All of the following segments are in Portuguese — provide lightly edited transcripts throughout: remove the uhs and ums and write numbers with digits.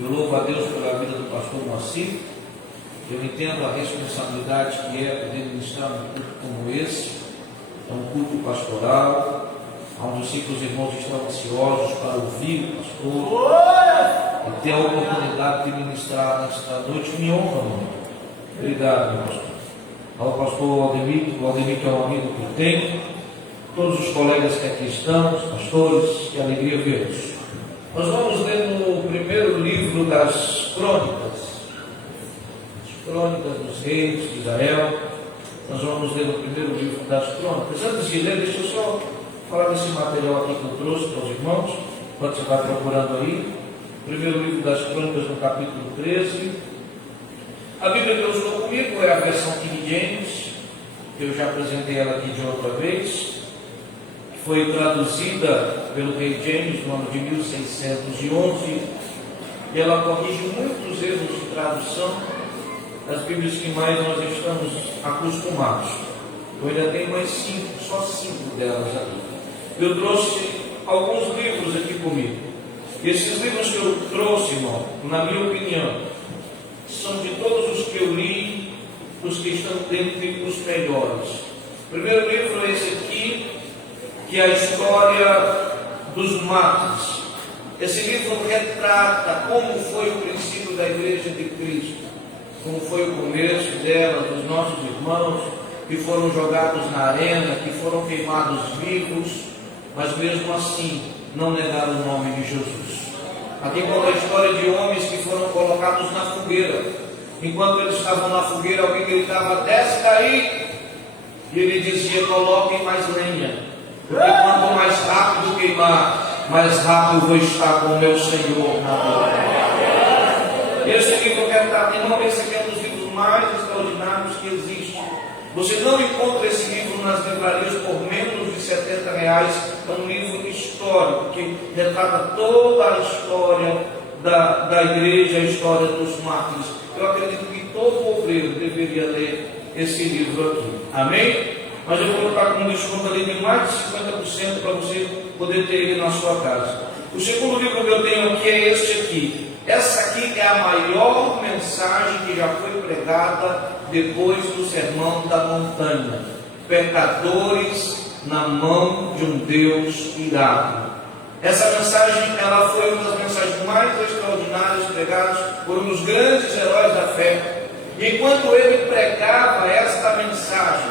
Eu louvo a Deus pela vida do pastor Moacir. Eu entendo a responsabilidade que é poder ministrar um culto como esse. É um culto pastoral, onde os simples irmãos estão ansiosos para ouvir o pastor e ter a oportunidade de ministrar nesta noite. Me honra muito. Obrigado, meu pastor. Ao pastor Aldemir, que é um amigo que eu tenho, todos os colegas que aqui estão, os pastores, que alegria vê-los. Nós vamos ler no primeiro livro das Crônicas, as Crônicas dos Reis de Israel. Nós vamos ler no primeiro livro das Crônicas. Antes de ler, deixa eu só falar desse material aqui que eu trouxe para os irmãos, quando você vai procurando aí. Primeiro livro das Crônicas, no capítulo 13. A Bíblia que eu estou comigo é a versão King James, que eu já apresentei ela aqui de outra vez. Foi traduzida pelo rei James no ano de 1611, e ela corrige muitos erros de tradução das Bíblias que mais nós estamos acostumados. Eu ainda tenho mais 5, só 5 delas aqui. Eu trouxe alguns livros aqui comigo. E esses livros que eu trouxe, irmão, na minha opinião, são de todos os que eu li, os que estão dentre os melhores. O primeiro livro é esse aqui, que é a história dos mártires. Esse livro retrata como foi o princípio da Igreja de Cristo, como foi o começo dela, dos nossos irmãos que foram jogados na arena, que foram queimados vivos, mas mesmo assim não negaram o nome de Jesus. Aqui conta a história de homens que foram colocados na fogueira. Enquanto eles estavam na fogueira, alguém gritava: desce daí! E ele dizia: coloquem mais lenha, porque quanto mais rápido queimar, mais rápido vou estar com o meu Senhor na glória. Esse livro irmão, esse aqui é um dos livros mais extraordinários que existe. Você não encontra esse livro nas livrarias por menos de R$70. É um livro histórico que retrata toda a história da igreja, a história dos mártires. Eu acredito que todo obreiro deveria ler esse livro aqui. Amém? Mas eu vou colocar com um desconto ali de mais de 50% para você poder ter ele na sua casa. O segundo livro que eu tenho aqui é este aqui. Essa aqui é a maior mensagem que já foi pregada depois do Sermão da Montanha. Pecadores na mão de um Deus irado. Essa mensagem, ela foi uma das mensagens mais extraordinárias pregadas por um dos grandes heróis da fé. E enquanto ele pregava esta mensagem,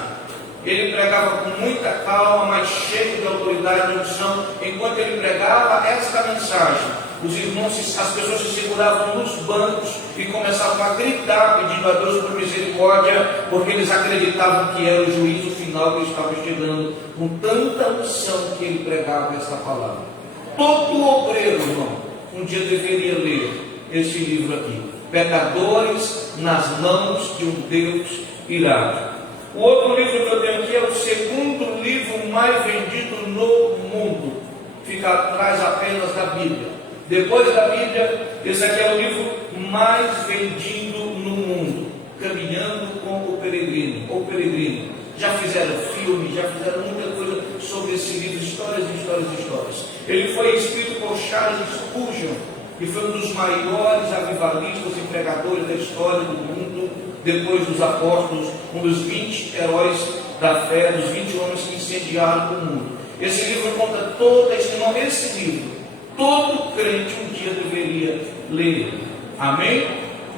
ele pregava com muita calma, mas cheio de autoridade e unção. Enquanto ele pregava esta mensagem, os irmãos, as pessoas se seguravam nos bancos e começavam a gritar, pedindo a Deus por misericórdia, porque eles acreditavam que era o juízo final que estava chegando, com tanta unção que ele pregava esta palavra. Todo obreiro, irmão, um dia deveria ler esse livro aqui. Pecadores nas mãos de um Deus irado. O outro livro que eu tenho aqui é o segundo livro mais vendido no mundo. Fica atrás apenas da Bíblia. Depois da Bíblia, esse aqui é o livro mais vendido no mundo. Caminhando com o Peregrino, ou Peregrino. Já fizeram filme, já fizeram muita coisa sobre esse livro, histórias e histórias e histórias. Ele foi escrito por Charles Spurgeon, que foi um dos maiores avivalistas e pregadores da história do mundo, depois dos apóstolos, um dos 20 heróis da fé, dos 20 homens que incendiaram o mundo. Esse livro conta toda a história. Esse livro, todo crente um dia deveria ler. Amém?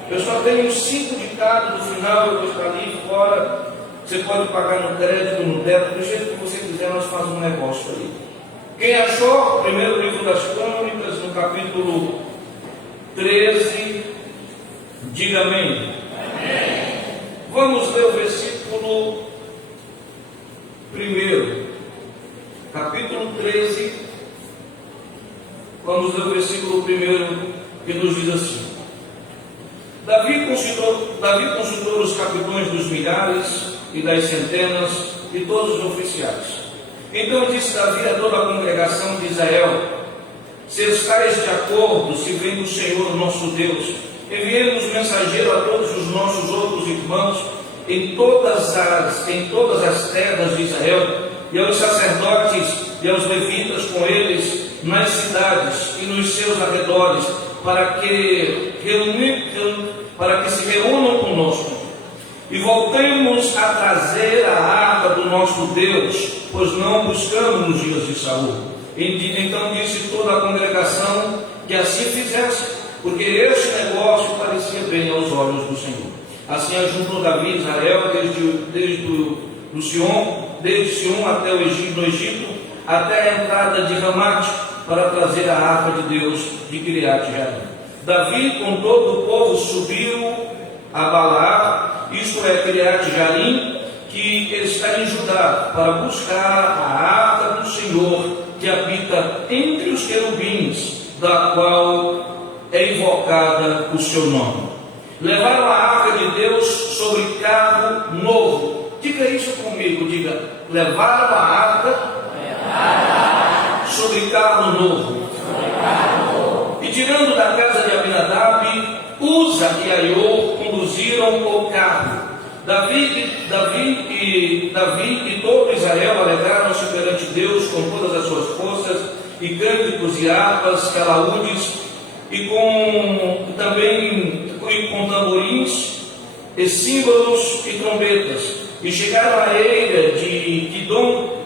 Eu só tenho 5 de cada, no final eu vou estar ali fora. Você pode pagar no crédito, no débito, do jeito que você quiser, nós fazemos um negócio aí. Quem achou o primeiro livro das Crônicas, no capítulo 13, diga amém. Amém. Vamos ler o versículo 1, capítulo 13. Vamos ler o versículo 1, que nos diz assim: Davi consultou os capitães dos milhares e das centenas e todos os oficiais. Então disse Davi a toda a congregação de Israel: se estáis de acordo, se vem do Senhor nosso Deus, enviemos mensageiro a todos os nossos outros irmãos em todas as terras de Israel, e aos sacerdotes e aos levitas com eles nas cidades e nos seus arredores, para que se reúnam conosco e voltemos a trazer a arca do nosso Deus, pois não buscamos nos dias de Saul. Então disse toda a congregação que assim fizesse, porque este negócio parecia bem aos olhos do Senhor. Assim ajuntou Davi e Israel desde Sion até o Egito, no Egito, até a entrada de Ramate, para trazer a arca de Deus de Kiriat-Jearim. Davi com todo o povo subiu a Balaar, isto é, Kiriat-Jearim, que está em Judá, para buscar a arca do Senhor, que habita entre os querubins, da qual é invocada o seu nome. Levaram a arca de Deus sobre carro novo. Diga isso comigo, diga: levaram a arca sobre carro novo. E tirando da casa de Abinadab, Uza e Aiô conduziram o carro. Davi e todo Israel alegraram-se perante Deus com todas as suas forças, e cânticos e harpas, alaúdes, e com tamborins, e símbolos e trombetas. E chegaram a eira de Quidom,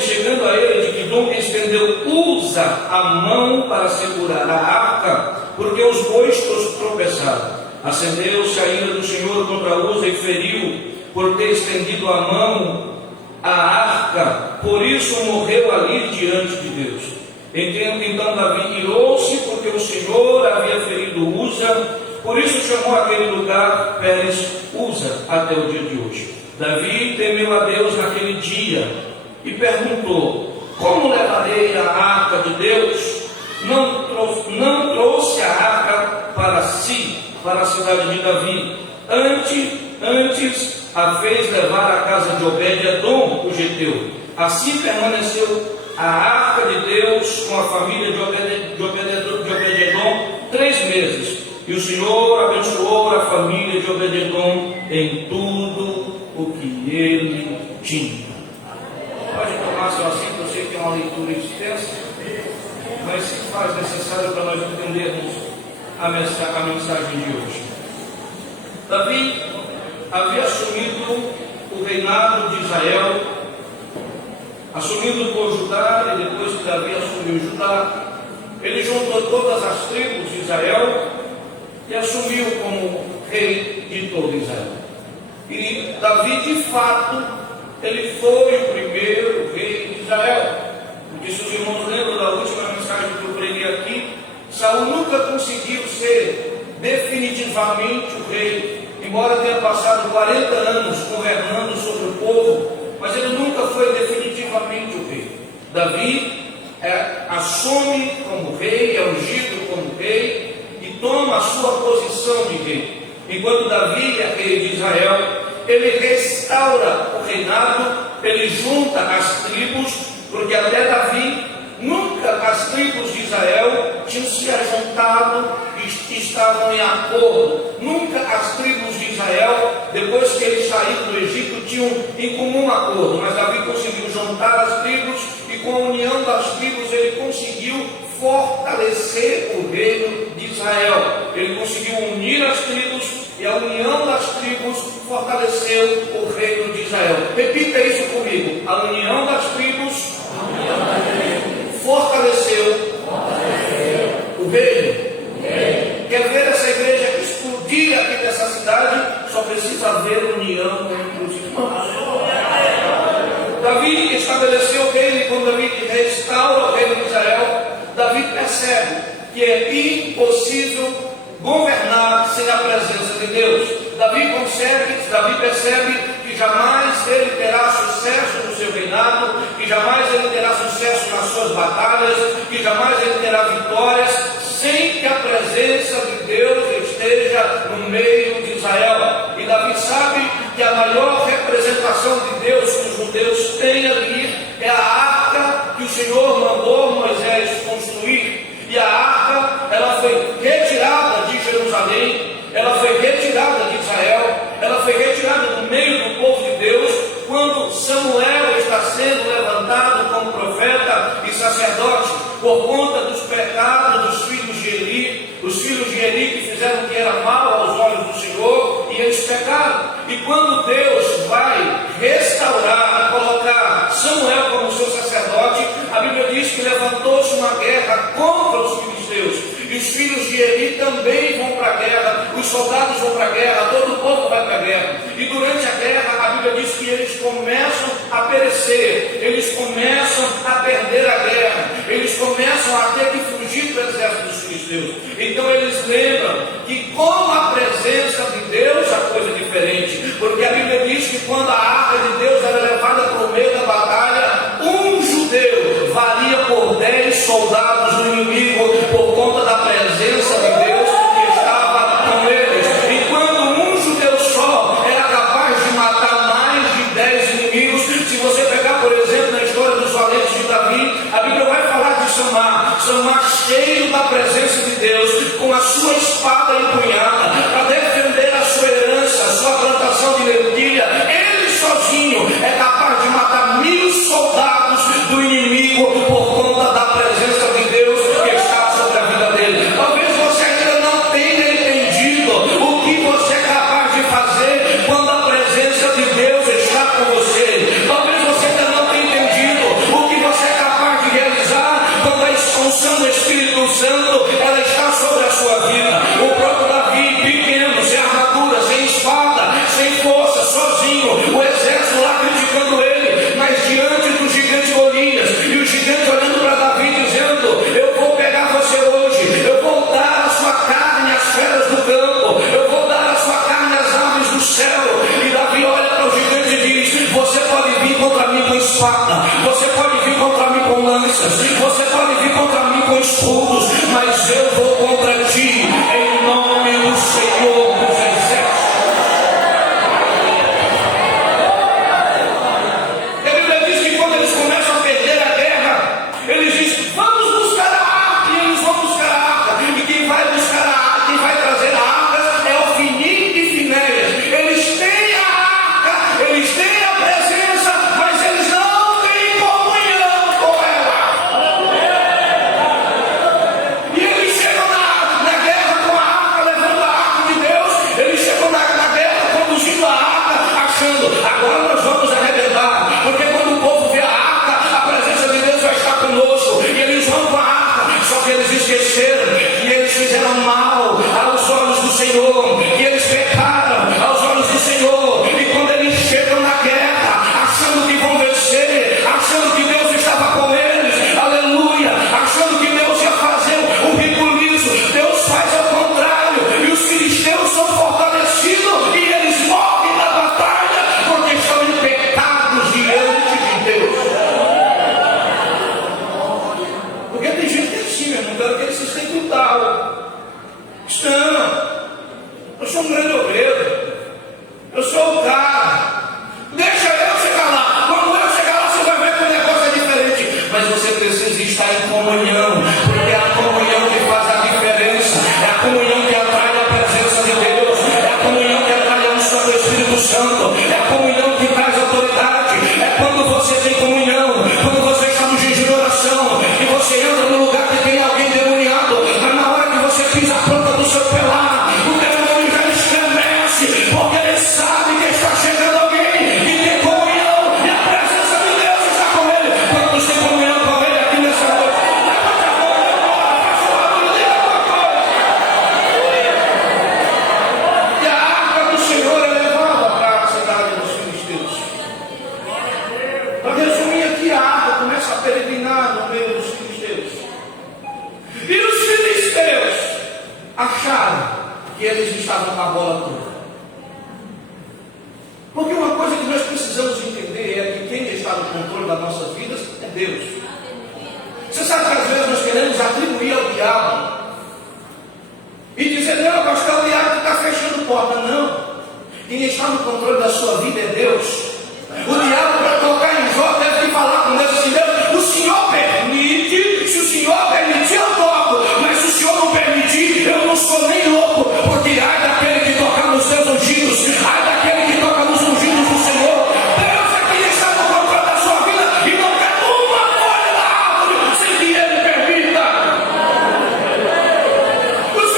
chegando a eira de Quidom, estendeu Uza a mão para segurar a arca, porque os bois tropeçaram. Acendeu-se a ira do Senhor contra Uza e feriu, por ter estendido a mão à arca, por isso morreu ali diante de Deus. Então Davi irou-se, porque o Senhor havia ferido Uza, por isso chamou aquele lugar Pérez Uza até o dia de hoje. Davi temeu a Deus naquele dia e perguntou: como levarei a arca de Deus? Não trouxe a arca para si, para a cidade de Davi. Antes a fez levar à casa de Obed-edom, o geteu. Assim permaneceu a arca de Deus com a família de Obed-edom 3 meses. E o Senhor abençoou a família de Obed-edom em tudo o que ele tinha. Pode tomar seu assento, eu sei que é uma leitura extensa, mas se faz necessário para nós entendermos a mensagem de hoje. Davi havia assumido o reinado de Israel, assumido por Judá, e depois que Davi assumiu Judá, ele juntou todas as tribos de Israel e assumiu como rei de todo Israel. E Davi, de fato, ele foi o primeiro rei de Israel. Porque se os irmãos lembram da última mensagem que eu preguei aqui, Saul nunca conseguiu ser definitivamente o rei, embora tenha passado 40 anos governando sobre o povo, mas ele nunca foi definitivamente o rei. Davi assume como rei, é ungido como rei e toma a sua posição de rei. Enquanto Davi é rei de Israel, ele restaura o reinado, ele junta as tribos, porque até Davi nunca as tribos de Israel tinham se ajuntado e estavam em acordo. Nunca as tribos de Israel, depois que eles saíram do Egito, tinham em comum acordo. Mas Davi conseguiu juntar as tribos, e com a união das tribos ele conseguiu fortalecer o reino de Israel. Ele conseguiu unir as tribos, e a união das tribos fortaleceu o reino de Israel. Repita isso comigo: a união das tribos fortaleceu o reino. Quer ver essa igreja explodir aqui nessa cidade? Só precisa haver união entre os irmãos. Davi estabeleceu o reino, e quando Davi restaura o reino de Israel, Davi percebe que é impossível governar sem a presença de Deus. Davi percebe que jamais ele terá sucesso no seu reinado, que jamais ele terá sucesso nas suas batalhas, que jamais ele terá vitórias sem que a presença de Deus esteja no meio de Israel. E Davi sabe que a maior representação de Deus que os judeus têm ali é a arca que o Senhor mandou Moisés construir. E a arca, ela foi retirada de Jerusalém, ela foi retirada de Israel, ela foi retirada do meio do povo de Deus, quando Samuel está sendo levantado como profeta e sacerdote por conta dos pecados dos filhos Os filhos de Eli que fizeram o que era mal aos olhos do Senhor, e eles pecaram. E quando Deus vai restaurar, colocar Samuel como seu sacerdote, a Bíblia diz que levantou-se uma guerra contra os filisteus. E os filhos de Eli também vão para a guerra, os soldados vão para a guerra, todo o povo vai para a guerra. E durante a guerra, a Bíblia diz que eles começam a perecer, eles começam a perder a guerra, eles começam a ter que fugir do exército dos filisteus. Então eles lembram que com a presença de Deus a coisa é diferente, porque a Bíblia diz que quando a arca de Deus era levada para o meio da batalha, um judeu valia por 10 soldados do inimigo, por conta da presença de Deus que estava com eles. E quando um judeu só era capaz de matar mais de 10 inimigos, se você pegar, por exemplo, na história dos valentes de Davi, a Bíblia vai falar de Samar cheio da presença de Deus, com a sua espada empunhada, para defender a sua herança, a sua plantação de lentilha. Ele sozinho é capaz de matar 1000 soldados do inimigo por conta da presença de Deus que está sobre a vida dele. Talvez você ainda não tenha entendido o que você é capaz de fazer quando a presença de Deus está com você. Talvez você ainda não tenha entendido o que você é capaz de realizar quando a unção do Espírito Santo ela está sobre a sua vida. O próprio Davi, pequeno, sem armadura, sem espada, sem força, sozinho, o exército lá criticando ele, mas diante do gigante Golias, e o gigante olhando para Davi dizendo: eu vou pegar você hoje, eu vou dar a sua carne às feras do campo, eu vou dar a sua carne às aves do céu. E Davi olha para o gigante e diz: você pode vir contra mim com espada, você pode vir contra mim com lanças, você pode vir contra mim com escudos, mas eu vou contra ti em nome do Senhor dos Exércitos. A Bíblia diz que quando eles começam a perder a guerra, eles dizem: vamos buscar a arca. E eles vão buscar a arca. E quem vai buscar a arca, quem vai trazer a arca é Ofni e Finéias. Eles têm a arca, eles têm a presença, mas eles não têm comunhão com ela. E eles chegam na guerra com a arca, levando a arca de Deus. Eles chegam na guerra conduzindo a arca, achando: agora nós vamos arrebentar, porque quando o povo vê a arca, a presença de Deus vai estar conosco. E eles vão com a arca, só que eles esqueceram que eles fizeram mal aos olhos do Senhor, que eles pecaram aos olhos do Senhor. E quando eles chegam na guerra, achando que vão vencer, achando que Deus estava com eles, aleluia, achando que Deus ia fazer um ribuliço, Deus faz ao contrário, e os filisteus são fortalecidos e eles morrem na batalha, porque estão em pecados diante de Deus. Porque tem gente que é assim, meu irmão, quero que eles se sentem tal. Estão. Eu sou um grande obreiro. Eu sou o cara. Deixa eu chegar lá. Quando eu chegar lá, você vai ver que o negócio é diferente. Mas você precisa estar em comunhão, porque é a comunhão que faz a diferença. É a comunhão que atrai a presença de Deus. É a comunhão que atrai a unção do Espírito Santo. É a comunhão que traz autoridade. É quando você tem comunhão, quando você está no jejum de oração, e você entra no lugar que tem alguém demoniado, mas na hora que você pisa a planta do seu pé lá, o demônio já estremece, porque ele sabe que está chegando alguém que tem comunhão, e a presença de Deus está com ele. Quando você tem comunhão com ele aqui nessa noite, levante a mão, faça o barulho, diga alguma coisa. E a arca do Senhor é levada para a cidade dos filisteus. Para resumir aqui, a arca começa a peregrinar no meio dos filisteus. E os filisteus acharam que eles estavam com a bola toda. Porque uma coisa que nós precisamos entender é que quem está no controle das nossas vidas é Deus. Você sabe que às vezes nós queremos atribuir ao diabo e dizer: não, pastor, o diabo está fechando porta. Não. Quem está no controle da sua vida é Deus. O diabo, para tocar em Jó, deve que falar com Deus assim: Deus, o Senhor permite, se o Senhor permitir, eu toco, mas se o Senhor não permitir, eu não sou nem louco, porque ai daquele que toca nos seus ungidos, ai daquele que toca nos ungidos do Senhor. Deus é quem está no controle da sua vida e não quer uma folha da árvore sem que Ele permita. Os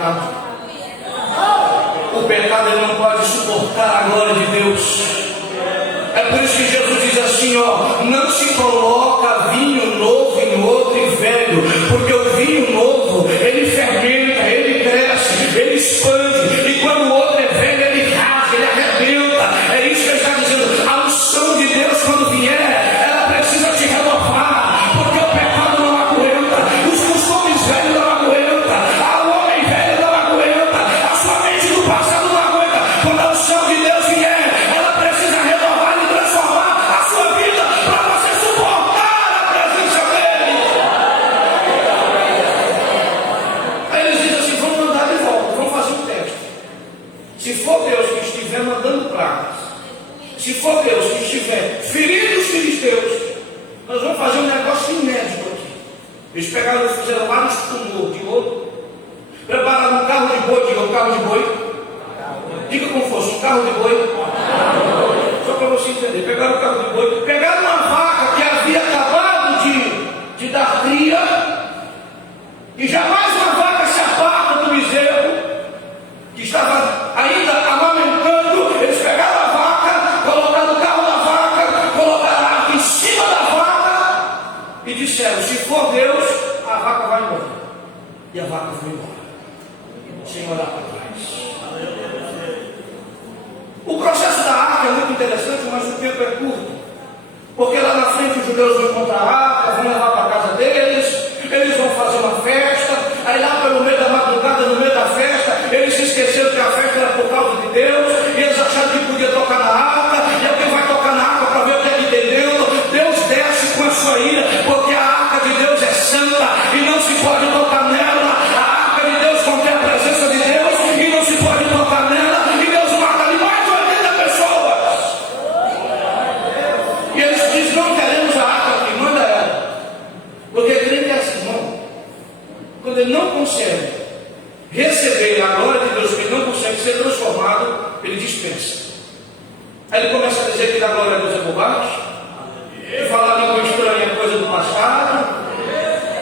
pecado. O pecado ele não pode suportar a glória de Deus. É por isso que Jesus diz assim, ó, não se coloca vinho novo em outro velho, porque o vinho novo, ele fermenta, ele cresce, ele expande, e quando o outro é velho, ele rasga, ele arrebenta. É isso que ele está dizendo. A unção de Deus, quando vier, ela precisa te renovar, porque o pecado não aguenta, os costumes velhos não aguentam, o homem velho não aguenta, a sua mente do passado não aguenta. Quando a unção de Deus vier, ela precisa renovar e transformar a sua vida para você suportar a presença dele. Aí eles dizem assim, vamos mandar de volta, vamos fazer um teste. Se for Deus que estiver mandando pragas, se for Deus que estiver ferindo os filisteus, nós vamos fazer um negócio inédito aqui. Eles pegaram e fizeram vários tumores de ouro, prepararam um carro de boi, diga um carro de boi. Diga como fosse, um carro de boi. Só para você entender. Pegaram o carro de boi, pegaram uma vaca que havia acabado de dar cria, e jamais uma vaca se aparta do bezerro, que estava ainda amamentando. Eles pegaram a vaca, colocaram o carro da vaca, colocaram a arca em cima da vaca, e disseram, se for Deus, a vaca vai embora. E a vaca foi embora, sem olhar para trás. O processo da arca é muito interessante, mas o tempo é curto, porque lá na frente os judeus vão encontrar a arca, vão levar para a casa deles, eles vão fazer uma festa. Aí lá pelo meio da madrugada, no meio da festa, eles se esqueceram que a festa era por causa de Deus, e eles acharam que podia tocar na arca, e alguém vai tocar na arca para ver o que é que tem dentro. Deus desce com a sua ira, porque a arca de Deus é santa e não se pode tocar nela. A arca de Deus contém a presença de Deus e não se pode tocar nela, e Deus mata ali mais de 80 pessoas. E eles dizem, não queremos a arca aqui, manda ela. Porque crente é assim, não. Quando ele não consegue receber a glória de Deus, que ele não consegue ser transformado, ele dispensa. Aí ele começa a dizer que a glória a Deus é bobagem, falar língua estranha é coisa do passado,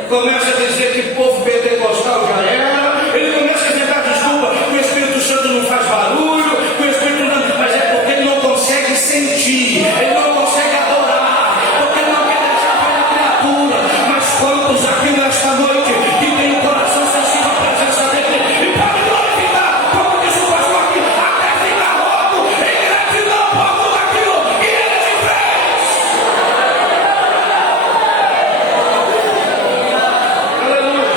começa a dizer que o povo pentecostal já era, ele começa a inventar desculpa, que o Espírito Santo não faz barulho, que o Espírito não, mas é porque ele não consegue sentir, ele não consegue adorar, porque ele não quer deixar para a criatura. Mas quantos aqui nesta noite que tem o coração sensível à presença dele e pode glorificar, como diz o pastor aqui, até ficar louco, em gratidão por tudo aquilo que ele te fez. Aleluia.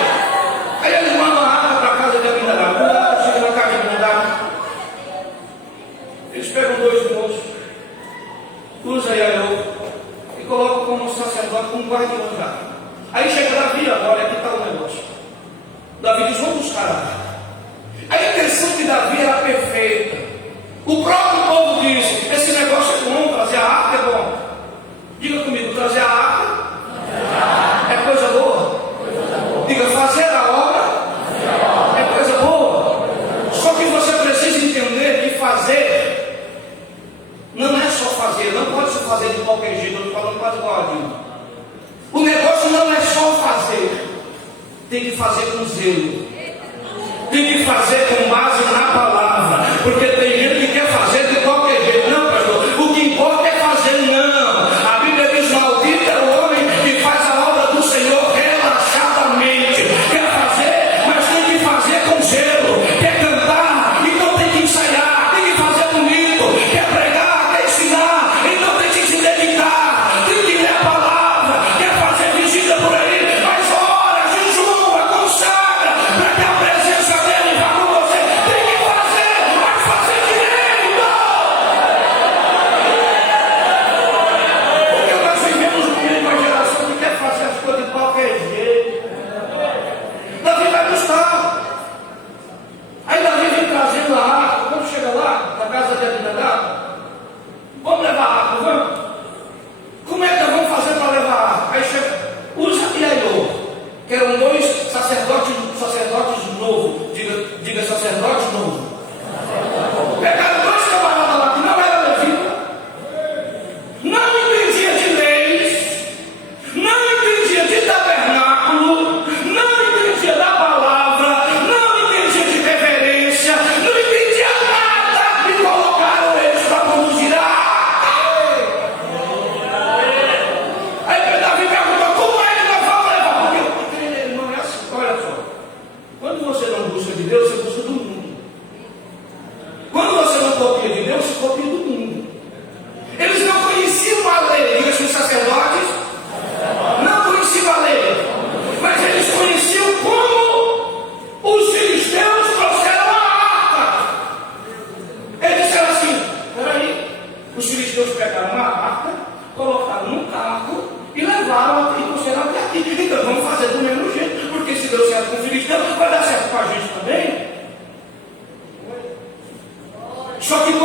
Aí eles mandam a arca para a casa de Abinadab. Quando ela chega na casa de Abinadab, eles pegam dois moços, Uza e Arão, e colocam como sacerdote, como guardião da arca. Aí chega Davi, agora aqui está o negócio. Davi diz, vamos buscar a arca. A intenção de Davi era perfeita. O próprio povo diz, esse negócio é bom, trazer a arca é bom. Diga comigo, trazer a arca é coisa boa. Diga, fazer a obra é coisa boa. Só que você precisa entender que fazer não é só fazer, não pode se fazer de qualquer jeito. Eu estou falando quase igual a Dilma. O negócio não é só fazer, tem que fazer com zelo, tem que fazer com base na palavra, porque tem gente que quer fazer de qualquer jeito. Não, pastor, o que importa é fazer. Não, a Bíblia diz, maldito é o homem que faz a obra do Senhor relaxadamente. Quer fazer, mas tem que fazer com zelo. Quer cantar, então tem que ensaiar, tem que fazer bonito. Quer pregar, quer ensinar, então tem que se dedicar, tem que ler a palavra. Quer fazer visita por aí, mas ora, jejua, consagra, para que a presença dele vá com você. Tem que fazer, mas fazer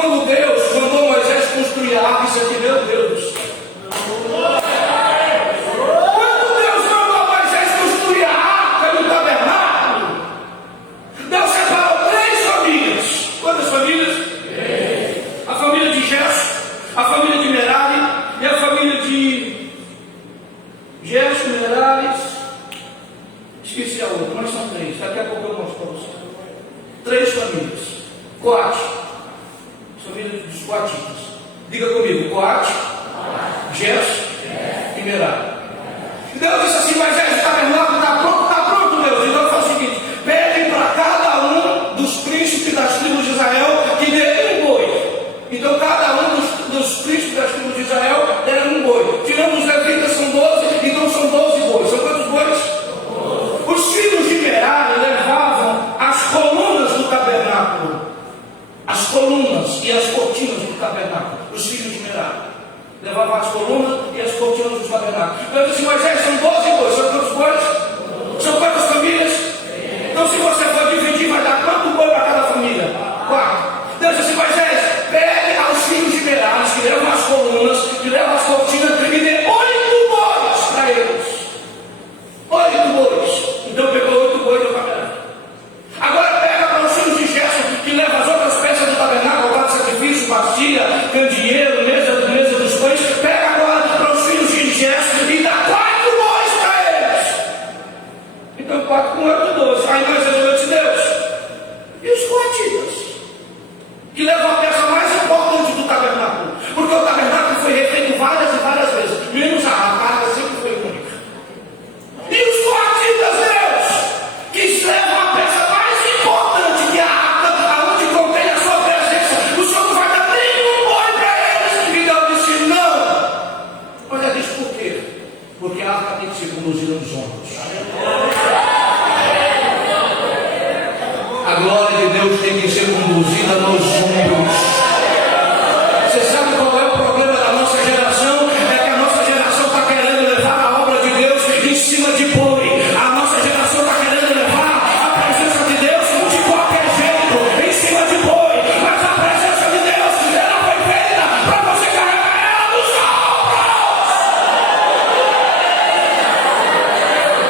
quando Deus mandou Moisés construir a arca, isso aqui, meu Deus do céu. Quando Deus mandou Moisés construir a arca e o tabernáculo, Deus separou 3 famílias. Quantas famílias? 3. A família de Gerson, a família de Merari e a família de Gerson, Merari. Esqueci a outra, mas são 3. Daqui a pouco eu mostro para você. 3 famílias. Coate, família dos coatitas. Diga comigo, Coate, Gerson e Merari. Deus disse assim: mas o tabernáculo está pronto, Deus. Então faz o seguinte: pede para cada um dos príncipes das tribos de Israel que dê um boi. Então cada um dos príncipes das tribos de Israel deram um boi. Tiramos os levitas, são 12, então são 12 bois. São quantos bois? Os filhos de Merari levavam as colunas do tabernáculo, as colunas e as cortinas do tabernáculo. Os filhos de Merari levavam as colunas e as cortinas do tabernáculo. Então disse: Moisés, são 12 bois. São quantos bois? São quantas famílias? Então se você for dividir, vai dar quanto boi para cada família? 4. Deus disse: Moisés, pegue aos filhos de Merari que levam as colunas, que levam as cortinas, e dê 8 bois para eles. 8 bois. Então pegou 8 bois do tabernáculo. Agora pega para os filhos de Gerson, que leva as outras peças do tabernáculo, altar de sacrifício, bacia, candeeiro, mesa dos pães. Pega agora para os filhos de Gerson e dá 4 bois para eles. Então 4 com 8, 12. Aí nós resolvemos: Deus, e os coatitas, que levam a peça mais importante do tabernáculo? Porque o tabernáculo foi refeito várias e várias vezes, menos a arca sempre foi única. E os coatitas, Deus, que levam a peça mais importante, que é a arca, aonde contém a sua presença, o Senhor não vai dar nenhum boi para eles. E Deus disse: não. Olha, diz por quê? Porque a arca tem que ser conduzida nos ombros. A glória de Deus tem que ser conduzida nos ombros. Você sabe qual é o problema da nossa geração? É que a nossa geração está querendo levar a obra de Deus em cima de boi. A nossa geração está querendo levar a presença de Deus de qualquer jeito, em cima de boi. Mas a presença de Deus, ela foi feita para você carregar ela nos ombros.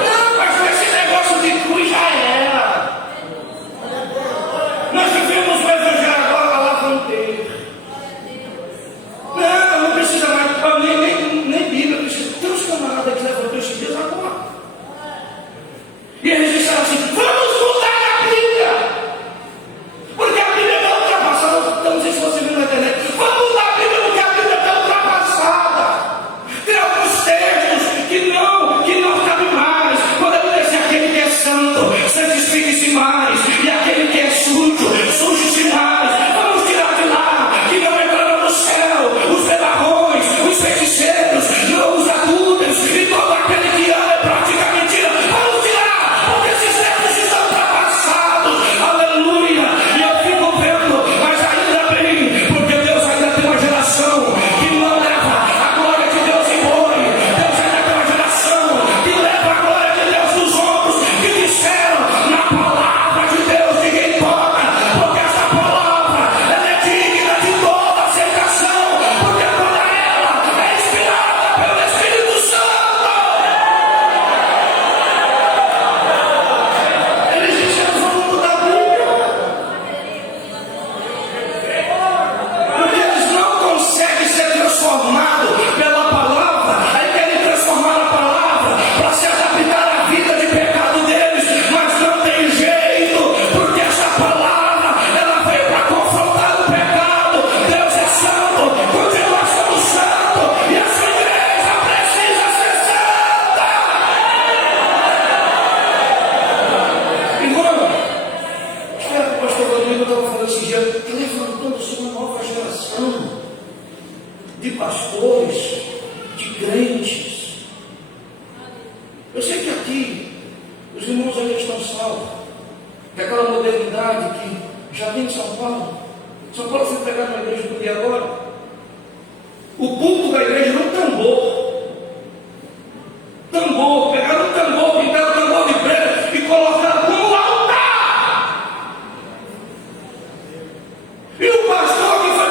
Não, mas esse negócio de cruz já era. Nós vivemos o evangelho agora lá lavandeiro. Não precisa mais, nem Bíblia precisa. Tem uns camaradas que levantou esses dias agora. E eles disseram assim: vamos mudar a Bíblia. Porque a Bíblia está ultrapassada. Então, não sei se você viu na internet. Vamos mudar a Bíblia porque a Bíblia está ultrapassada. Tem alguns textos que não cabem mais. Quando a Bíblia diz: aquele que é santo, santifique-se mais. E aquele que é sujo, suje-se mais. Vamos tirar de lá, que não entraram no céu os bebarrões, os feiticeiros, os adúlteros e todo aquele que ama e pratica mentira. Vamos tirar, porque esses textos estão ultrapassados. Aleluia. E eu fico vendo, mas ainda bem, porque Deus ainda tem uma geração que não leva a glória de Deus em boi. Deus ainda tem uma geração que leva a glória de Deus nos ombros, que disseram: na palavra de Deus ninguém toca, porque essa palavra ela é digna de toda aceitação, porque toda ela é inspirada pelo Espírito Santo. Eles disseram: vamos mudar a Bíblia, porque eles não conseguem ser transformados pela palavra. Aí querem transformar a palavra para se adaptar à vida de pecado deles, mas não tem jeito, porque essa palavra ela veio para confrontar o pecado. Deus é santo, continua sendo santo, e a sua igreja precisa ser santa. Irmão, o pastor Rodrigo estava falando esse dia, levantando-se uma nova geração de pastores, de crentes. Eu sei que aqui os irmãos ainda estão salvos, que aquela modernidade que já tem em São Paulo. São Paulo foi pregado na igreja do dia agora. O culto da igreja não tambor. Pegaram um tambor, pintaram um tambor de preto e colocaram como altar. E o pastor que foi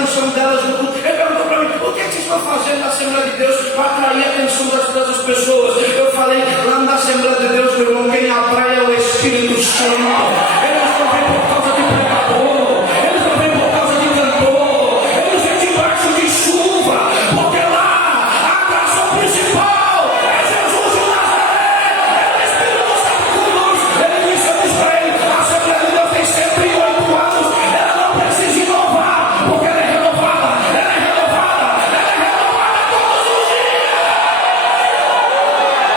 atenção delas no culto. Ele perguntou para mim: o que vocês estão fazendo na Assembleia de Deus para atrair a atenção das pessoas? Eu falei: lá na Assembleia de Deus, meu irmão, quem atrai é o Espírito Santo. Eles não vêm por causa de pregador, eles não vêm por causa de cantor, eles vêm debaixo de chuva, porque lá a atração principal é Jesus de Nazaré, é o Espírito Santo com luz. Ele disse: eu disse para ele, a Assembleia de Deus tem 108 anos, ela não precisa inovar, porque ela é renovada, ela é renovada, ela é renovada todos os dias.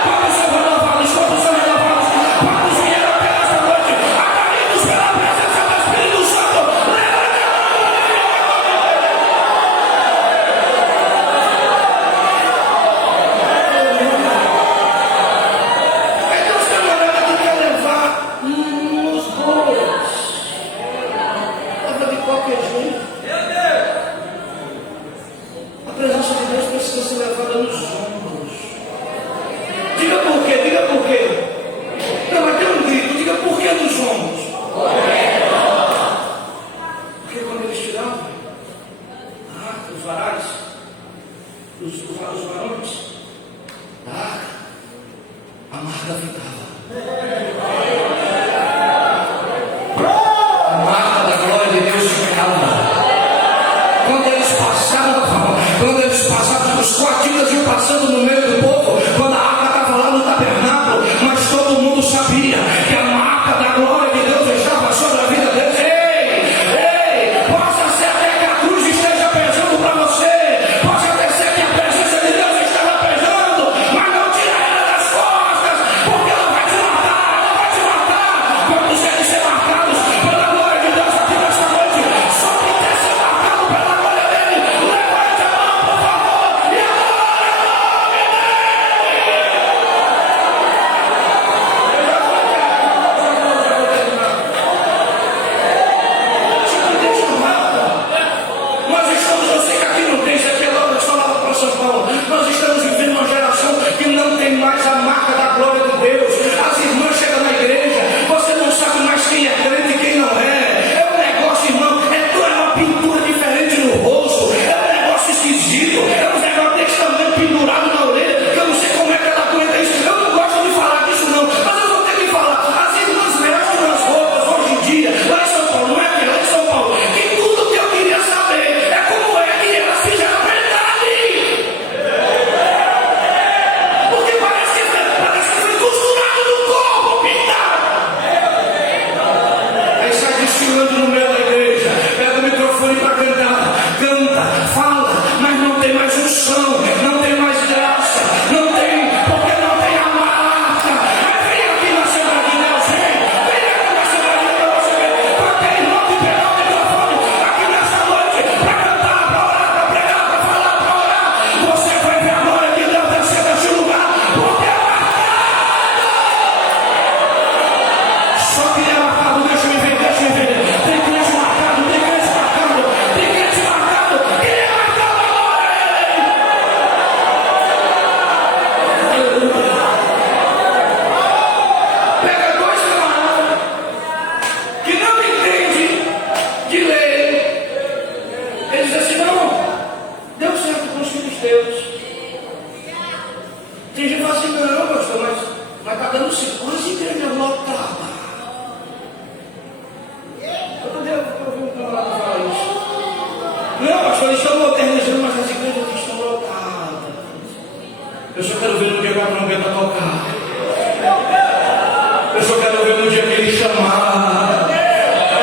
Quantos são renovados? Quantos são renovados? Quantos vieram até esta noite, atraídos pela presença do Espírito Santo? É Deus camarada que quer levar nos bois. Leva de qualquer jeito. A presença de Deus precisa ser levada nos ombros. Diga por quê, diga por quê. Não, mas tem um grito, diga por que nos ombros. Porque quando eles tiravam os varais, os varões da arca, a marca ficava. A marca da glória de Deus ficava. Quando eles passavam, os coatitas iam passando no meio do povo, quando a arca estava lá no tabernáculo, mas todo mundo sabia que a marca da glória de Deus estava sobre a vida deles. Ei, possa ser até que a cruz esteja pesando para você, possa até ser que a presença de Deus esteja pesando, mas não tira ela das costas, porque ela vai te matar, ela vai te matar. Quantos querem ser marcados pela glória de Deus aqui nesta noite? Só quem quer ser marcado pela glória dele, levante a mão, por favor, e adore o nome dele. Deixa eu nós estamos, eu sei que aqui não tem, isso aqui é logo só lá para São Paulo. Nós estamos vivendo uma geração que não tem mais a marca da glória de Deus. As irmãs chegam na igreja, você não sabe mais quem é crente e quem não é. É um negócio, irmão, é uma pintura diferente no rosto, é um negócio esquisito, é um negócio desse tamanho pendurado na orelha, que eu não sei como é que ela aguenta isso. Eu não gosto de falar disso não, mas eu vou ter que falar. As irmãs vestem umas roupas hoje em dia, lá em São Paulo, não é que lá em São Paulo, que tudo que eu queria saber é como é que elas fizeram para entrar ali. Porque parece que foi costurado no corpo, pintado. Aí sai desfilando no meio da igreja, pega o microfone para cantar, canta, fala, mas não tem mais unção, não tem mais graça, não tem, porque não tem a marca. Mas vem aqui na Assembleia de Deus, vem aqui na Assembleia de Deus, você vê, qualquer irmão que pegar o microfone aqui nessa noite, para cantar, para orar, para pregar, para falar, para orar, você vai ver a glória de Deus descer desse lugar, porque é marcado. Só que é marcado, deixa eu ver. Tem crente marcado, tem crente marcado, tem crente marcado, quem é marcado agora é ele. Aleluia. Pega dois camaradas que não entendem de lei. Eles dizem assim: não, deu certo com os filhos teus. Tem gente que fala assim: não, pastor, mas está dando certo. Olha essa igreja lotada. Eu ouvi um camarada falar isso. Não, pastor, eles estão modernizando, mas as igrejas aqui estão lotadas. Eu só quero ver no dia que a trombeta tocar. Eu só quero ver no dia que ele chamar.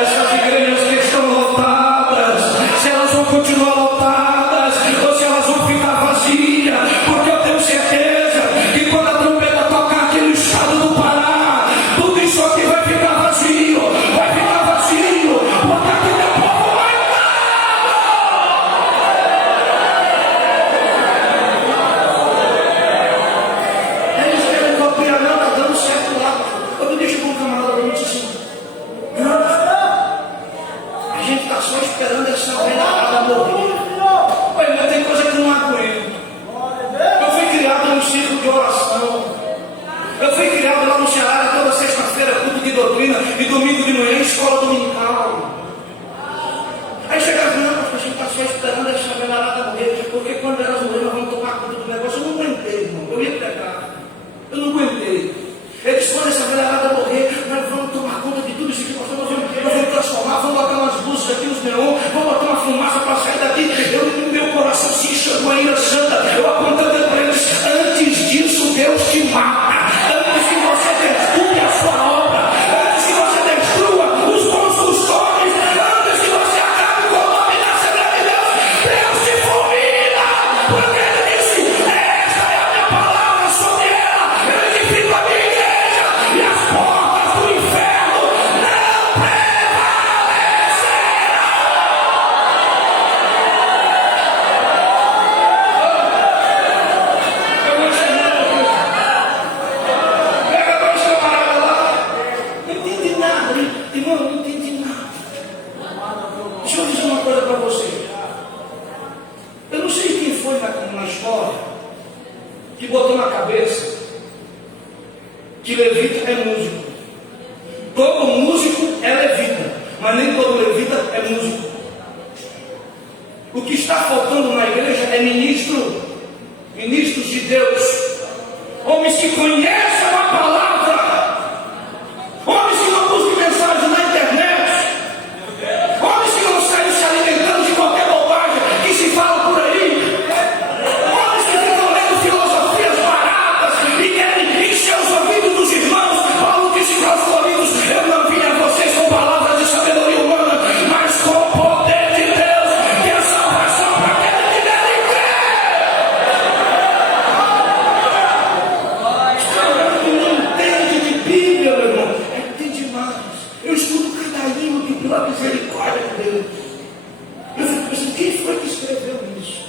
Essas igrejas que estão lotadas, se elas vão continuar lotadas ou se elas vão ficar vazias, porque eu tenho certeza que quando a trombeta tocar aqui no estado do Pará, tudo isso aqui vai ficar vazio, porque aqui tem povo marcado. Eles querem copiar, não, está dando certo lá. Outro dia chegou um camarada para mim e disse assim: não, a gente está só esperando essa velharada morrer. Olha, mas tem coisa que não aguento. Eu fui criado num círculo de oração. Eu fui criado lá no Ceará toda sexta-feira, culto de doutrina, e domingo de manhã, escola dominical. Aí chega as não, a gente está só esperando. porque quando era zoeira, nós vamos tomar conta do negócio. Eu não aguentei, irmão. Eu ia pregar. Eu não aguentei. Eles podem essa velharada morrer, nós vamos tomar conta de tudo isso aqui, nós vamos transformar, vamos botar umas luzes aqui nos neon, vamos botar uma fumaça para sair daqui. Meu coração se encheu com a ira santa. Eu apontando para eles: antes disso, Deus te mata. Antes que você destrua a sua obra, antes que você destrua os bons costumes, antes que você acabe com o nome da Assembleia de Deus, Deus te fulmina. Porque ele disse: esta é a minha palavra sobre ela. Eu edifico a minha igreja e as portas do inferno não prevalecerão. Eu vou ensinar pega dois camaradas lá. Não entendi nada, irmão, não entendi nada. Deixa eu dizer uma coisa para você. Eu não sei quem foi na história que botou na cabeça que levita é músico. Todo músico é levita, mas nem todo levita é músico. O que está faltando na igreja é ministros de Deus, homens que conhecem a palavra, homens que não buscam mensagem na internet, homens que não saem se alimentando de qualquer bobagem que se fala por aí, homens que ficam lendo filosofias baratas e querem encher os ouvidos dos irmãos. Paulo disse para os Coríntios: eu não vim a vocês com palavras de sabedoria humana, mas com o poder de Deus, que é a salvação para aquele que dele crê. Não entende de Bíblia, meu irmão. Tem demais. Eu estudo cada livro que, pela misericórdia de Deus, eu fico pensando: quem foi que escreveu isso?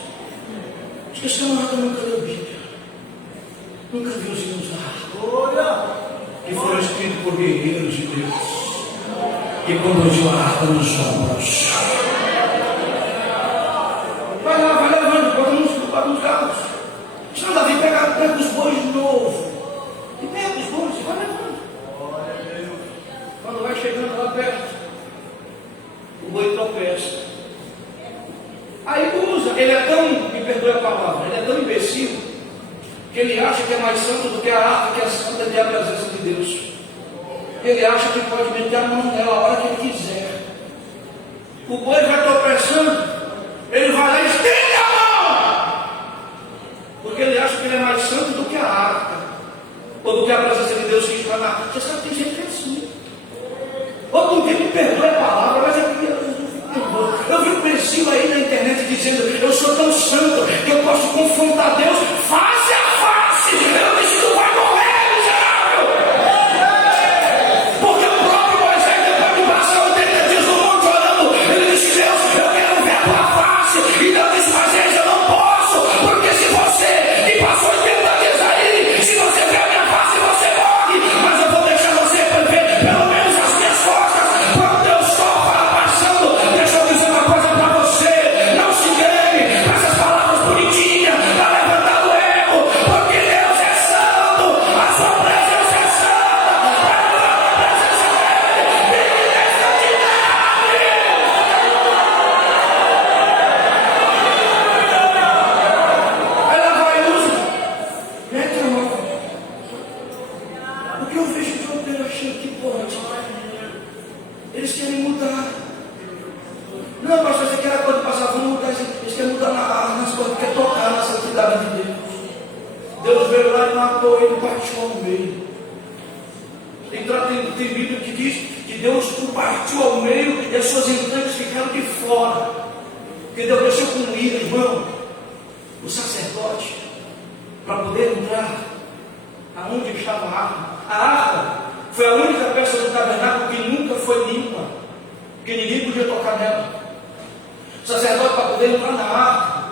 Acho que esse camarada nunca leu Bíblia, nunca viu os irmãos lá, que foram escritos por guerreiros de Deus, que conduziu a arca nos ombros. Vai lá, vai levando, bota nos carros. Senão Davi pega os bois de novo. E pega os bois e vai levando. Quando vai chegando lá perto, o boi tropeça. Aí usa, ele é tão, me perdoe a palavra, ele é tão imbecil, que ele acha que é mais santo do que a arca, que é santa de a presença de Deus. Ele acha que pode meter a mão nela a hora que ele quiser. O boi vai tropeçando, ele vai lá e estende a mão, porque ele acha que ele é mais santo do que a arca, ou do que a presença de Deus que está na arca. Você sabe que tem gente que é assim. Outro dia, me perdoe a palavra, mas é que eu vi um imbecil aí na internet dizendo: eu sou tão santo que eu posso confrontar Deus face a face. Eu disse: tu vai morrer, miserável. Porque o próprio Moisés, depois de passar 80 dias no monte orando, ele disse: Deus, eu quero ver a tua face. E Deus disse: mas eu não posso, porque se você que passou 80 dias aí, se você ver a minha face, você morre. Mas eu vou deixar você ver pelo menos as minhas costas. Quando eu estou passando, deixa eu dizer uma coisa para você: não se engane com essas palavras bonitinhas para levantar o ego, porque Deus é santo, a sua presença é santa, para levar a presença dele, vive nesta cidade. Aí lá vai e usa, mete a mão. O que eu vejo de outro, eu achei que pode. Eles querem mudar. Não, pastor, você quer a coisa passar, vamos mudar isso. Eles querem mudar nas coisas, quer tocar na santidade de Deus. Deus veio lá e matou ele, partiu ao meio. Tem Bíblia que diz que Deus o partiu ao meio e as suas entranhas ficaram de fora. Porque Deus deixou com ira, irmão, o sacerdote, para poder entrar aonde estava a arca. A arca foi a única peça do tabernáculo que nunca foi limpa, que ninguém podia tocar nela. O sacerdote, para poder entrar na arca,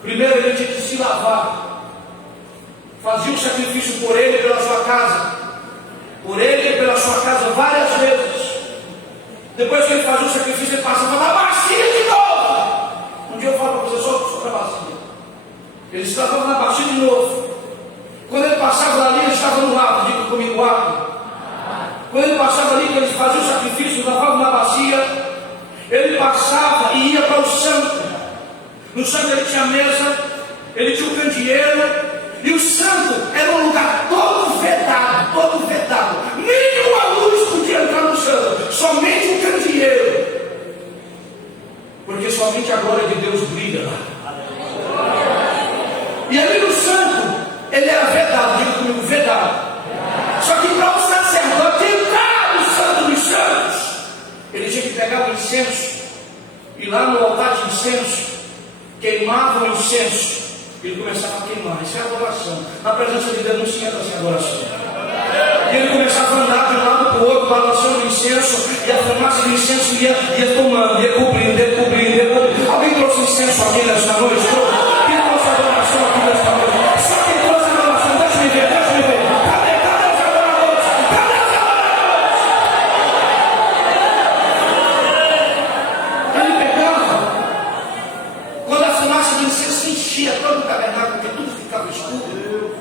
primeiro ele tinha que se lavar, fazia um sacrifício por ele e pela sua casa, por ele e pela sua casa várias vezes. Depois que ele fazia o sacrifício, ele passava na bacia de novo. Um dia eu falo para você sobre a bacia. Ele estava na bacia de novo. Quando ele passava ali, ele estava no lado, diga comigo, água. Quando ele passava ali, que ele fazia o sacrifício, lavava na bacia, ele passava e ia para o santo. No santo ele tinha mesa, ele tinha o candeeiro, e o santo era um lugar todo vedado, todo vedado. Nenhuma luz podia entrar no santo, somente o candeeiro. Porque somente a glória de Deus brilha lá. E ali no santo, ele era vedado, diga comigo, vedado. Só que para o sacerdote entrar no santo dos santos, ele tinha que pegar o incenso, e lá no altar de incenso, queimava o incenso. Ele começava a queimar, isso é adoração. Na presença de Deus não se entra sem adoração. E ele começava a andar de um lado para o outro, balançando o incenso, e a fumaça do incenso ia tomando, ia cobrindo. Alguém trouxe incenso aqui nesta noite? Quem trouxe adoração aqui nesta noite? Só quem trouxe adoração, deixa-me ver. Cadê os adoradores? Cadê os adoradores? Ele pegava, quando a fumaça do incenso enchia todo o tabernáculo, porque tudo ficava escuro.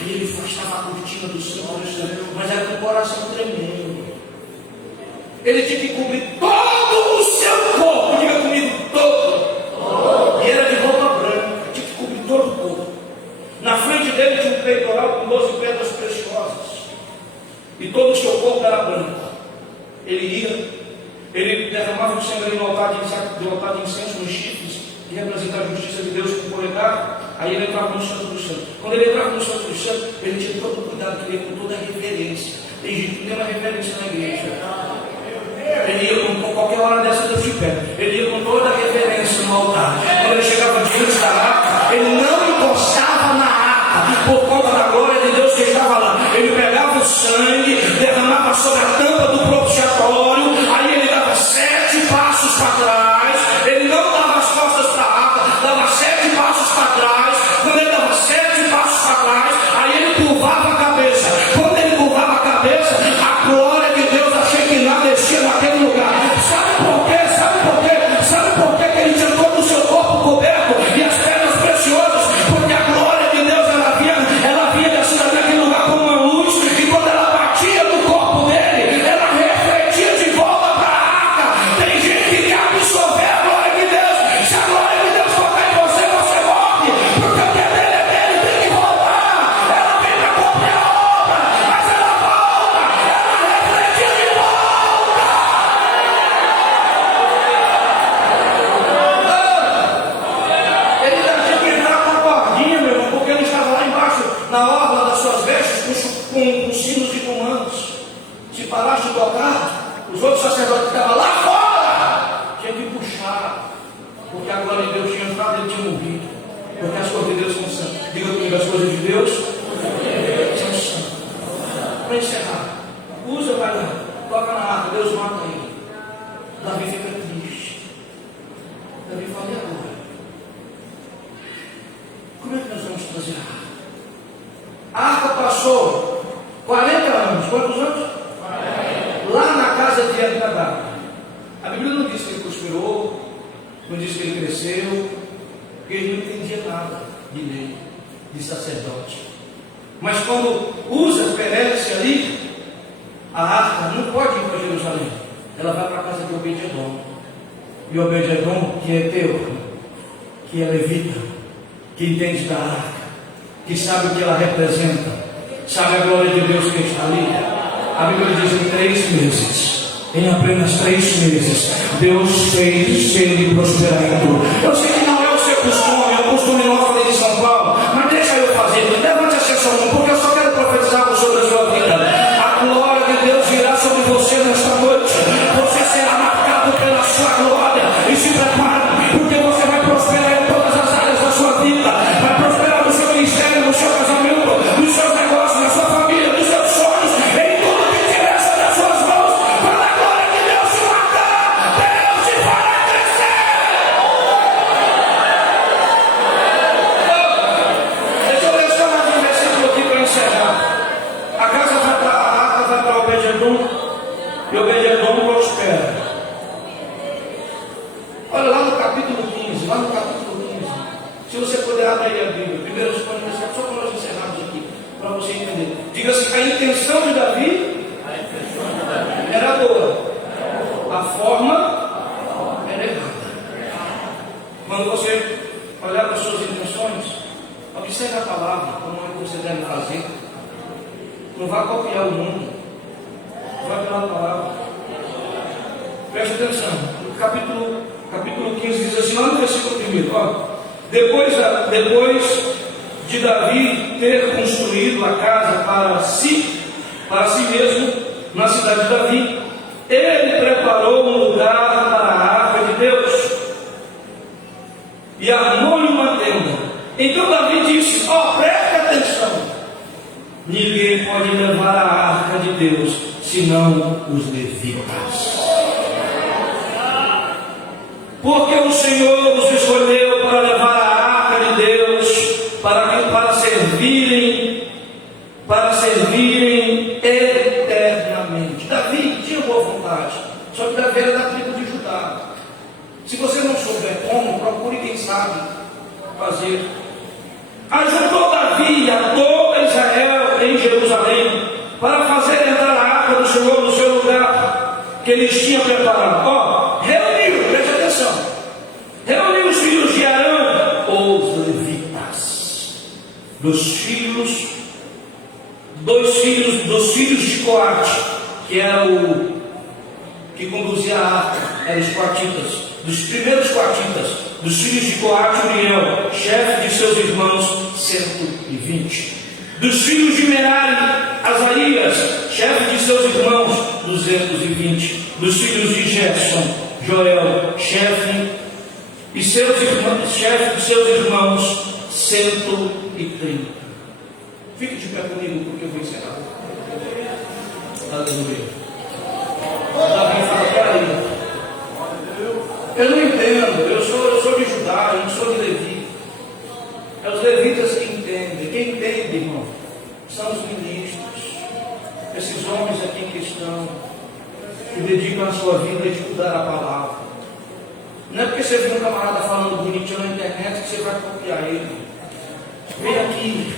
Aí ele afastava a cortina do santo, mas era com o coração tremendo. Ele tinha que cobrir todo o seu corpo, diga comigo, todo. E era de roupa branca, tinha que cobrir todo o corpo. Na frente dele tinha um peitoral com 12 pedras preciosas, e todo o seu corpo era branco. Ele derramava o sangue ali no altar de incenso, nos chifres, que representava a justiça de Deus com o polegar. Aí ele entrava no santo dos santos. Quando ele entrava no santo dos santos, ele tinha todo o cuidado, que ele ia com toda a reverência. Tem gente que tem uma reverência na igreja. Ele ia com qualquer hora dessa Deus de pé. Ele ia com toda a reverência no altar. Quando ele chegava diante da arca, ele não encostava na arca, por conta da glória de Deus que estava lá. Ele pegava o sangue, derramava sobre a tampa do propiciatório, aí ele dava 7 passos para trás. Ele não dava as costas para a arca, dava 7 passos para trás. Quando ele dava 7 passos para trás, aí ele curvava a cabeça. Quando ele curvava a cabeça, a glória de Deus, a Shekinah, descia naquele lugar. Sabe por quê? Sabe por quê que ele tinha todo o seu corpo coberto e as pedras preciosas? Porque a glória de Deus, ela vinha descendo naquele lugar como uma luz, e quando ela batia no corpo dele, ela refletia de volta para a arca. Tem gente que quer absorver a glória de Deus. Se a glória de Deus tocar em você, você morre, porque o que é dele, tem que voltar. Ela vem para cumprir a obra, mas ela volta, ela refletia de volta. Ele tinha que entrar com a cordinha, meu irmão, porque ele estava lá embaixo, na orla das suas vestes, com sinos de comandos. Se parasse de tocar, os outros sacerdotes que estavam lá fora tinham que puxar, porque a glória de Deus tinha entrado, ele tinha morrido. Porque as coisas de Deus são santas. Diga comigo, as coisas de Deus são santas. Para encerrar, usa, vai lá, toca na arca, Deus mata ele. Davi fica triste. Davi fala, e agora? Como é que nós vamos trazer a arca? A arca passou 40 anos. Quantos anos? 40. Lá na casa de Abinadab. A Bíblia não diz que ele prosperou, não diz que ele cresceu, porque ele não entendia nada de lei, de sacerdote. Mas quando Uza perece ali, a arca não pode ir para Jerusalém. Ela vai para a casa de Obed-Edom. E Obed-Edom, que é teu, que é levita, que entende da arca, que sabe o que ela representa, sabe a glória de Deus que está ali. A Bíblia diz em 3 meses, em apenas 3 meses, Deus fez ele prosperar em tudo. Eu sei que não é o seu costume, é o costume nosso ali de São Paulo, mas deixa eu fazer. Levante a sessão, porque eu só quero profetizar sobre a sua vida. A glória de Deus virá sobre você nesta noite. Você será marcado pela sua glória. E se prepare, porque você vai prosperar em todas as áreas da sua vida. Vai prosperar no seu ministério, no seu casamento, nos seus negócios, na sua família, nos seus sonhos, em tudo que tiver sobre as suas mãos. Quando a glória de Deus se marcar, Deus te fará crescer. Deixa eu ler só mais um versículo aqui para encerrar. A arca vai para Obed-Edom, e Obed-Edom prospera. Olha lá no capítulo 15, se você puder abrir a Bíblia, primeiro só para nós encerrarmos aqui, para você entender. Diga assim, a intenção de Davi era boa, a forma era errada. Quando você olhar para as suas intenções, observe a palavra, como é que você deve fazer. Não vá copiar o mundo, vai pela palavra. Preste atenção, o capítulo 15 diz assim, lá no versículo 1, ó, depois de Davi ter construído a casa para si mesmo, na cidade de Davi, ele preparou um lugar para a arca de Deus e armou-lhe uma tenda. Então Davi disse, preste atenção, ninguém pode levar a arca de Deus senão os levitas, porque o Senhor os escolheu para levar a arca de Deus, para servirem eternamente. Davi tinha boa vontade, só que Davi era da tribo de Judá. Se você não souber como, procure quem sabe fazer. Ajudou Davi a todo Israel em Jerusalém para fazer entrar a arca do Senhor no seu lugar que eles tinham preparado. Reuniu, preste atenção, reuniu os filhos de Arão, os levitas, dos filhos de Coate, que era o que conduzia a arca, eram os coatitas, dos primeiros coatitas, dos filhos de Coate, Uriel, chefe de seus irmãos, 120. Dos filhos de Merari, Azarias, chefe de seus irmãos, 220. Dos filhos de Gerson, Joel, chefe de seus irmãos, 130. Fique de pé comigo, porque eu vou encerrar. Aleluia. Davi fala, peraí, eu não entendo, eu sou de Judá, eu não sou de Levi. É os levitas que entendem. Quem entende, irmão, são os ministros, esses homens aqui em questão, que dedicam a sua vida a estudar a palavra. Não é porque você viu um camarada falando bonitinho na internet que você vai copiar ele. Vem aqui,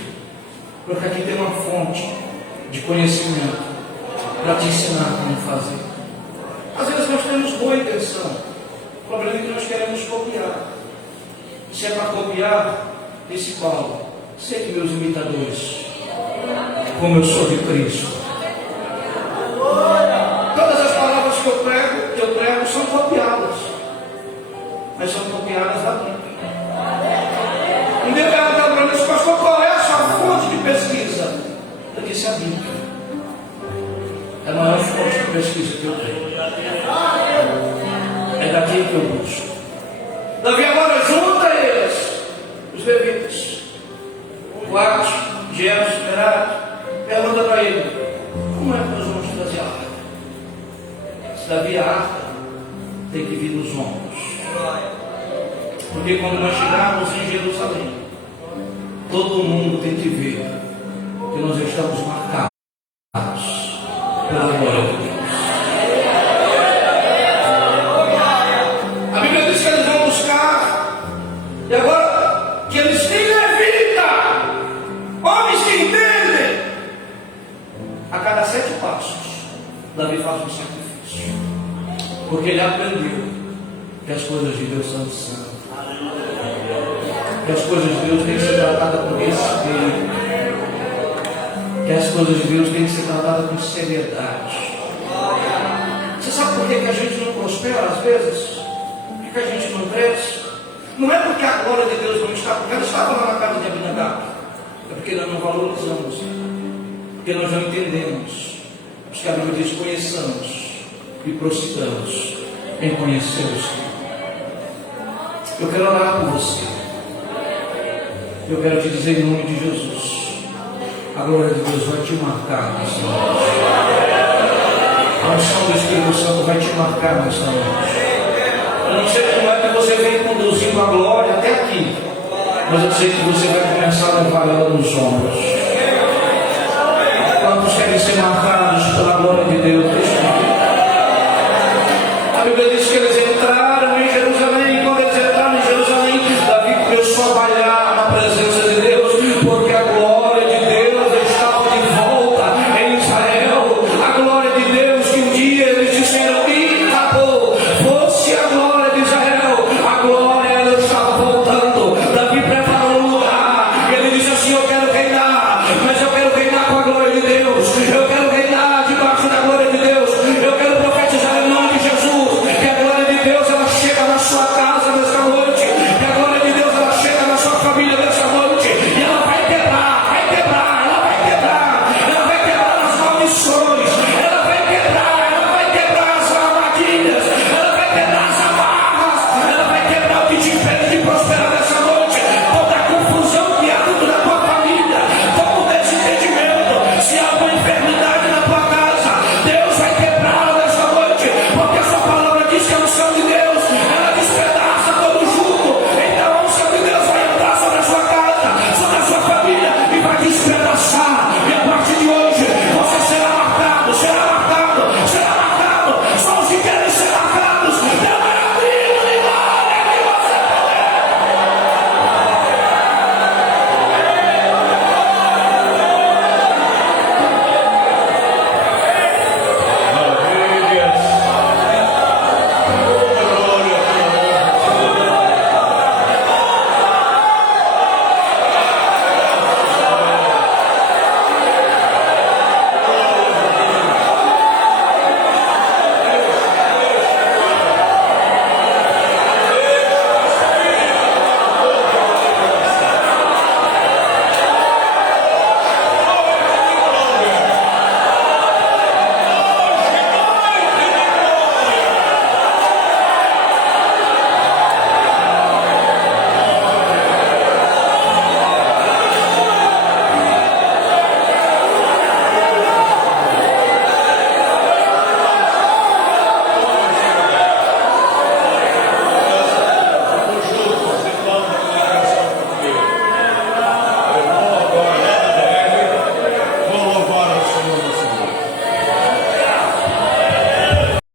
porque aqui tem uma fonte de conhecimento para te ensinar como fazer. Às vezes nós temos boa intenção, o problema é que nós queremos copiar. Se é para copiar, disse Paulo, sei meus imitadores, como eu sou de Cristo. Todas as palavras que eu prego são copiadas, mas são copiadas da Bíblia. Um dia ela estava para mim, pastor, qual é a sua fonte de pesquisa? Eu disse a Bíblia. É a maior fonte de pesquisa que eu tenho. É daqui que eu busco. Davi agora junta eles, os levitas, Coate, Gerson, Merari, pergunta para ele, como é que nós vamos trazer a arca? Se Davi a arca, tem que vir nos ombros. Porque quando nós chegarmos em Jerusalém, todo mundo tem que ver que nós estamos marcados pela glória de Deus. A Bíblia diz que eles vão buscar, e agora que eles têm levita, homens que entendem. A cada 7 passos, Davi faz um sacrifício, porque ele aprendeu que as coisas de Deus são santas, que as coisas de Deus têm que ser tratadas com respeito, que as coisas de Deus têm que ser tratadas com seriedade. Você sabe por que a gente não prospera às vezes? Por que a gente não cresce? Não é porque a glória de Deus não está, porque ela estava lá na casa de Abinadab, é porque nós não valorizamos, porque nós não entendemos. Os que a Bíblia diz, conheçamos e prossigamos em conhecer o Senhor. Eu quero orar por você. Eu quero te dizer em nome de Jesus, a glória de Deus vai te marcar nessa noite. A unção do Espírito Santo vai te marcar nessa noite. Eu não sei como é que você vem conduzindo a glória até aqui, mas eu sei que você vai começar a levar ela nos ombros. Quantos querem ser marcados pela glória de Deus? A Bíblia diz que